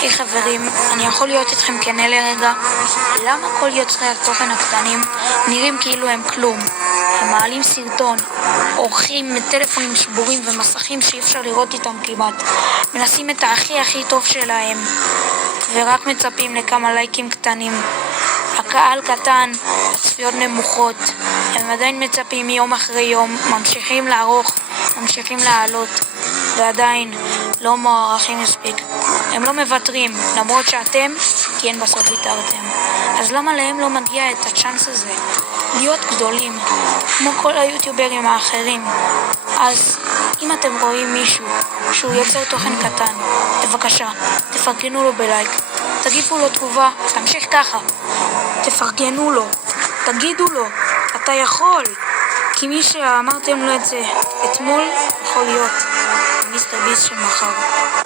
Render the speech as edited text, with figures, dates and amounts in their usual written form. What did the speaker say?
היי חברים, אני יכול להיות איתכם כנה לרגע? למה כל יוצרי התוכן הקטנים נראים כאילו הם כלום? הם מעלים סרטון, עורכים טלפונים שבורים ומסכים שאי אפשר לראות איתם כמעט, מנסים את הכי טוב שלהם ורק מצפים לכמה לייקים קטנים. הקהל קטן, הצפיות נמוכות, הם עדיין מצפים יום אחרי יום, ממשיכים לערוך, ממשיכים לעלות ועדיין לא מוערכים מספיק. הם לא מוותרים, למרות שאתם כן בסוף ויתרתם. אז למה להם לא מגיע את הצ'אנס הזה? להיות גדולים, כמו כל היוטיוברים האחרים. אז אם אתם רואים מישהו שהוא יוצר תוכן קטן, בבקשה, תפרגנו לו בלייק, תגידו לו תגובה, תמשיך ככה, תפרגנו לו, תגידו לו, אתה יכול, כי מי שאמרתם לו את זה אתמול יכול להיות מיסטר ביסט של מחר.